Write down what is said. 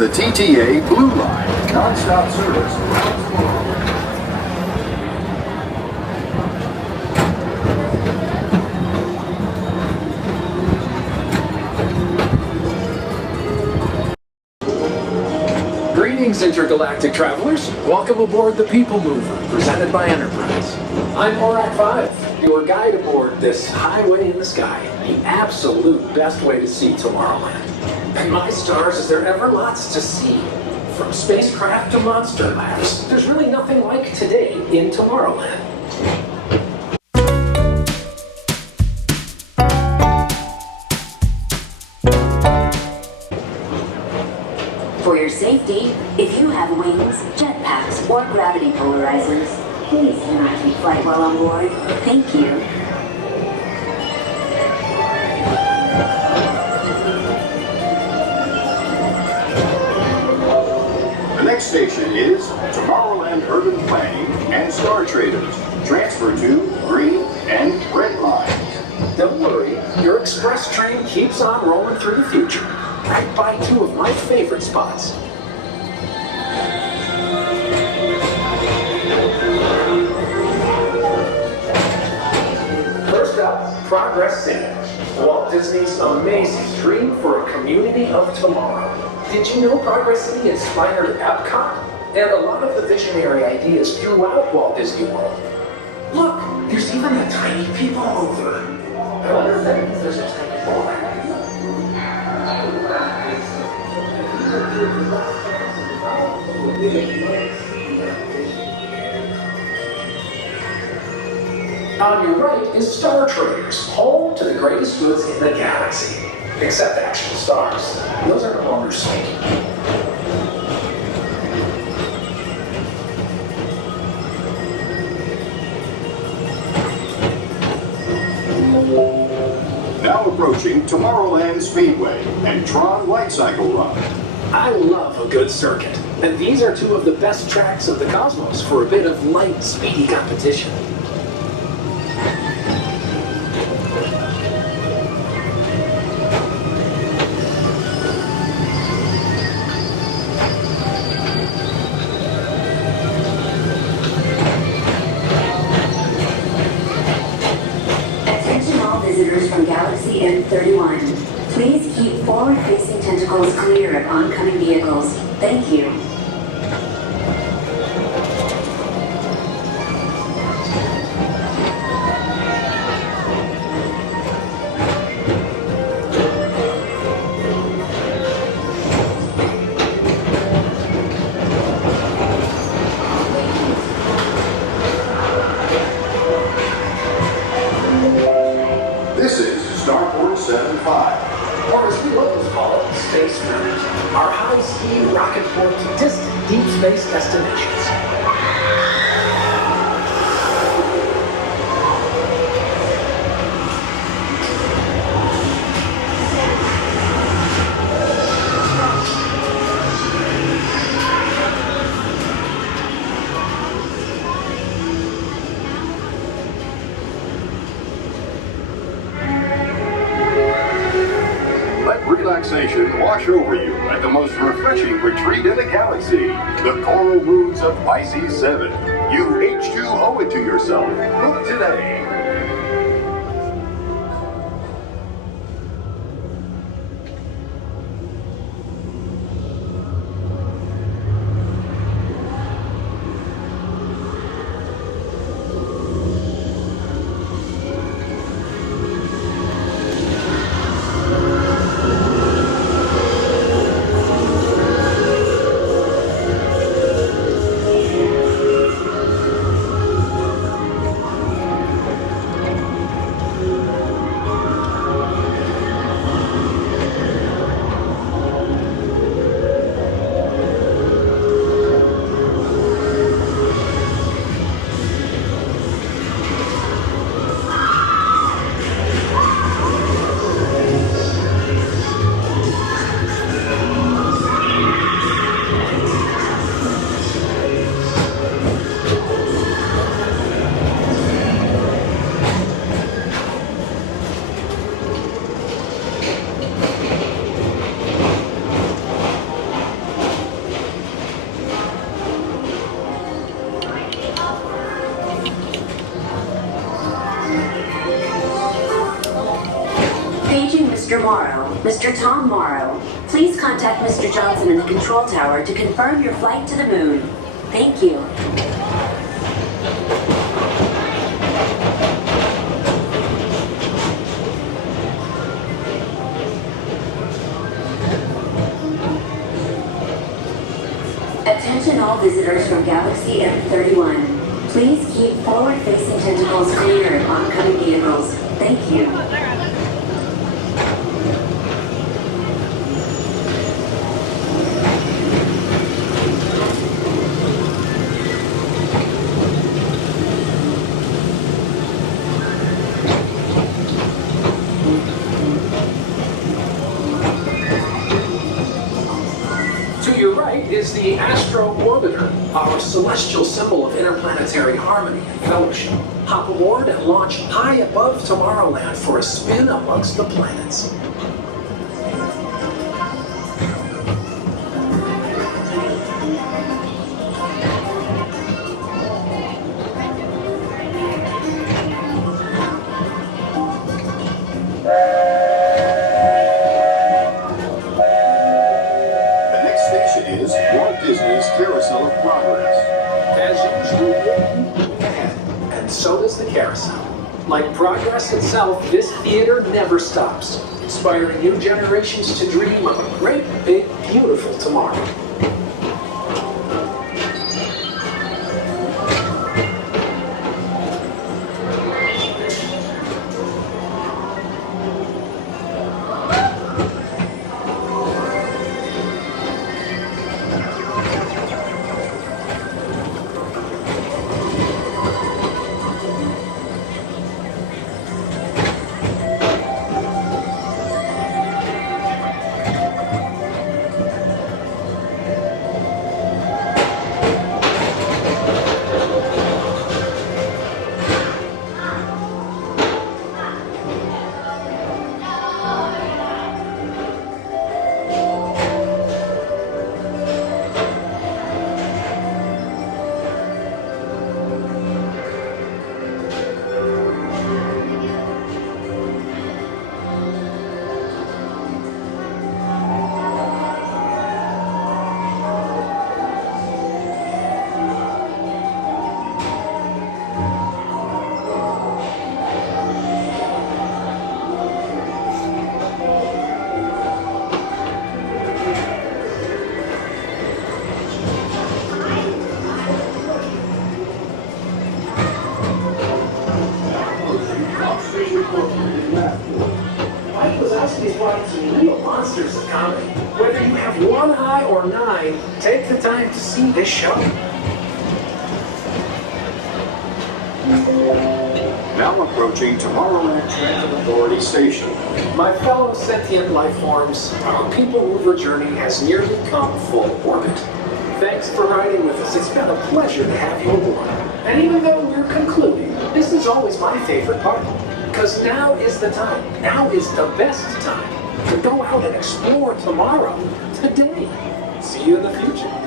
the TTA Blue Line, non-stop service around Tomorrowland. Greetings, intergalactic travelers. Welcome aboard the PeopleMover, presented by Enterprise. I'm Horak 5, your guide aboard this highway in the sky, the absolute best way to see Tomorrowland. And my stars, is there ever lots to see? From spacecraft to monster labs, there's really nothing like today in Tomorrowland. For your safety, if you have wings, jetpacks, or gravity polarizers, please do not keep flight while on board. Thank you. The next station is Tomorrowland Urban Planning and Star Traders. Transfer to green and red lines. Don't worry, your express train keeps on rolling through the future, right by two of my favorite spots. First up, Progress City, Walt Disney's amazing dream for a community of tomorrow. Did you know Progress City inspired EPCOT? And a lot of the visionary ideas throughout Walt Disney World. Look, there's even a tiny PeopleMover. I wonder if that means there's a tiny boy. On your right is Star Traders, home to the greatest goods in the galaxy. Except actual stars. Those are no longer swanky. Now approaching Tomorrowland Speedway and Tron Light Cycle Run. I love a good circuit, and these are two of the best tracks of the cosmos for a bit of light, speedy competition. Visitors from Galaxy M31. Please keep forward-facing tentacles clear of oncoming vehicles. Thank you. Or as we locals call it, Space Mountain, our high-speed rocket port to distant deep space destinations. Relaxation wash over you at the most refreshing retreat in the galaxy, the coral moons of Pisces 7. You H2 owe it to yourself. Book today. Mr. Morrow, Mr. Tom Morrow, please contact Mr. Johnson in the control tower to confirm your flight to the moon. Thank you. Attention all visitors from Galaxy M31. Please keep forward-facing tentacles clear of oncoming vehicles. Thank you. To your right is the Astro Orbiter, our celestial symbol of interplanetary harmony and fellowship. Hop aboard and launch high above Tomorrowland for a spin amongst the planets. The next station is Walt Disney's Carousel of Progress. As usual, ahead, and so does the carousel. Like progress itself, this theater never stops, inspiring new generations to dream of a great, big, beautiful tomorrow. Mike Wazowski is brought some real monsters of comedy. Whether you have one eye or nine, take the time to see this show. Now approaching Tomorrowland Transit Authority Station. My fellow sentient life forms, our people mover journey has nearly come full orbit. Thanks for riding with us. It's been a pleasure to have you aboard. And even though we're concluding, this is always my favorite part. Because now is the time. Now is the best time to go out and explore tomorrow. Today. See you in the future.